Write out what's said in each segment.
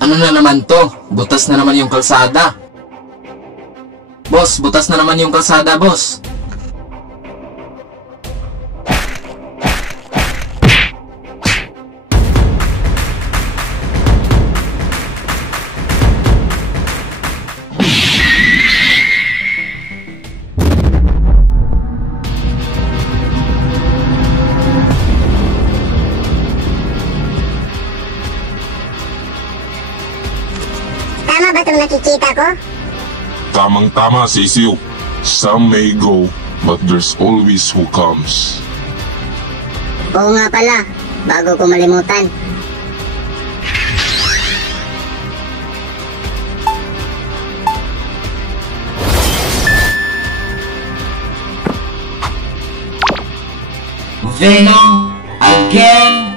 Ano na naman to? Butas na naman yung kalsada. Boss, butas na naman yung kalsada, boss. Tama ba itong nakikita ko? Tamang-tama, Sisiu. Some may go, but there's always who comes. Oo nga pala, bago ko malimutan. Venom again.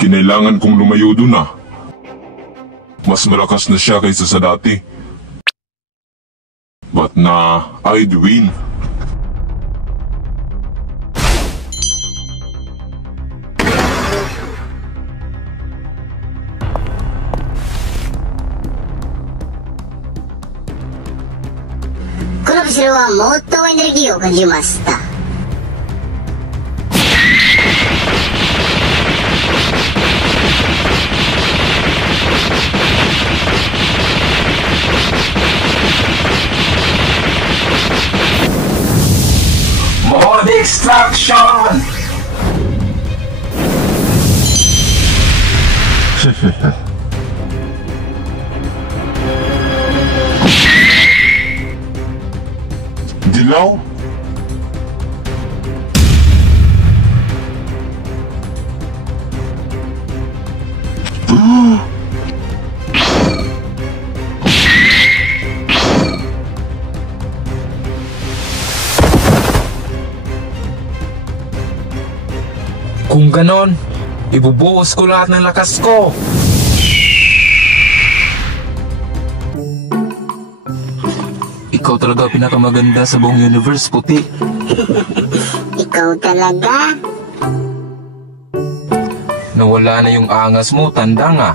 Kinailangan kong lumayo dun ah. Mas malakas na siya kaysa sa dati. But I'd win. Kono kasiro wa motto energyを感じました。More destruction! Dilaw? Kung ganon, ibubuhos ko lahat ng lakas ko. Ikaw talaga pinakamaganda sa buong universe, puti. Ikaw talaga? Nawala na yung angas mo, tanda nga.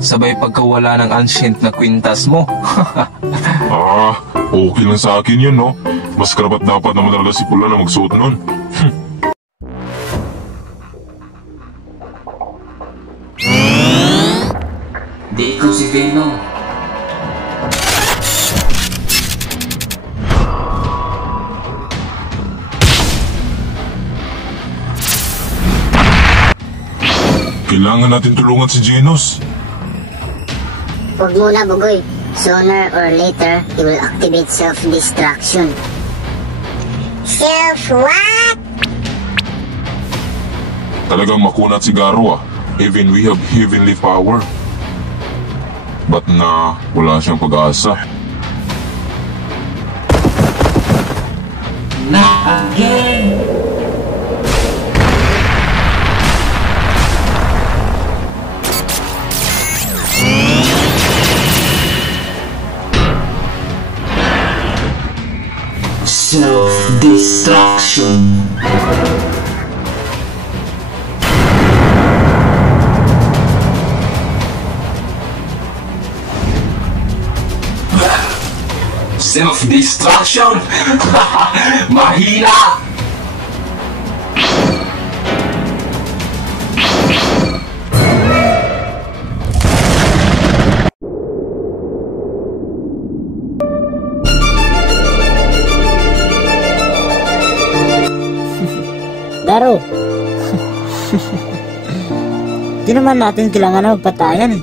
Sabay pagkawala ng ancient na kwintas mo. Okay lang sa akin yun, no? Mas karapat dapat naman talaga si Pula na magsuot nun. Di ko si Venom. Kailangan natin tulungan si Genos. Huwag muna, Bugoy. Sooner or later, he will activate self-destruction. Self-what? Talagang makunat si Garo ah. Even we have heavenly power. But wala siyang pag-asa. Not again! Self-destruction. Self-destruction? Mahina! Garo. Di naman natin kailangan na magpatayan eh.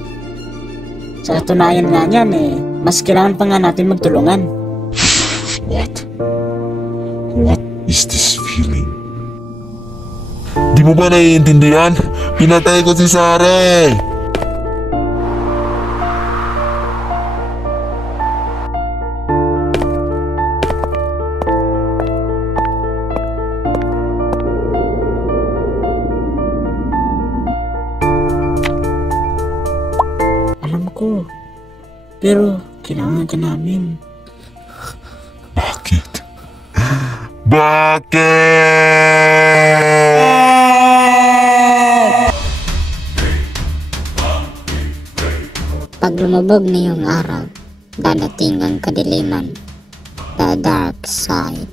Sa katunayan nga niyan eh, mas kailangan pa nga natin magtulungan. What is this feeling? Di mo ba naiintindihan? Pinatay ko si Sare! ko. Pero kailangan ka namin. Bakit? Bakit? Pag lumabog na yung araw, dadating ang kadiliman. The dark side.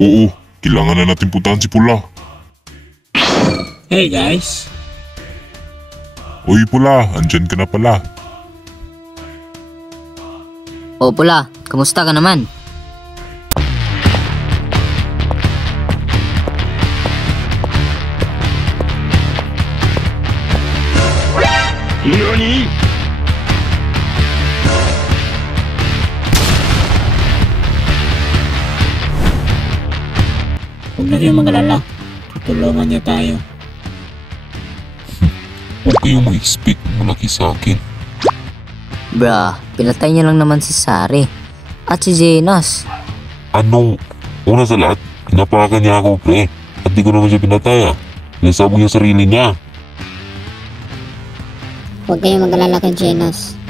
Oo, kailangan na natin puntahan si Pula. Hey guys, Uy Pula, andyan ka na pala. O Pula, kamusta ka naman? huwag na kayong mag-alala. Tutulungan niya tayo. Huwag kayong mag-expect malaki sa akin. Bruh, pinatay niya lang naman si Sari at si Zenos. Ano? Una sa lahat, pinapakan niya ako pre. At di ko naman siya pinatay ah. Nasabog niya sarili niya. Huwag kayong mag-alala kay Genos.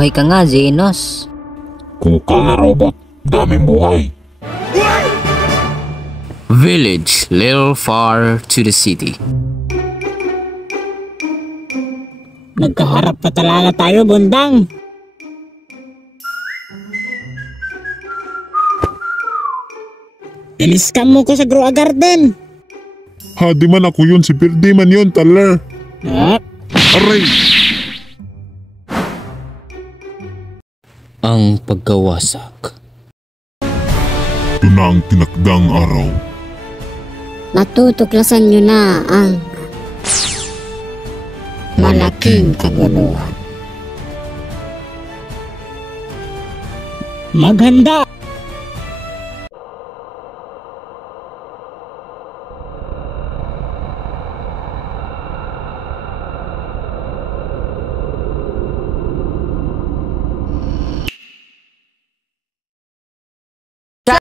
Buhay ka nga, Zenos. Kuka na robot, daming buhay. Village little far to the city. Nagkaharap pa talaga tayo, Bundang. Iniskam mo ko sa Grow a Garden. Ha, di man ako yun, si Pirdi man yun, taler. At Aray! Ang pagkawasak. Ito na ang tinakdang araw. Matutuklasan nyo na ang malaking kaguluhan. maghanda.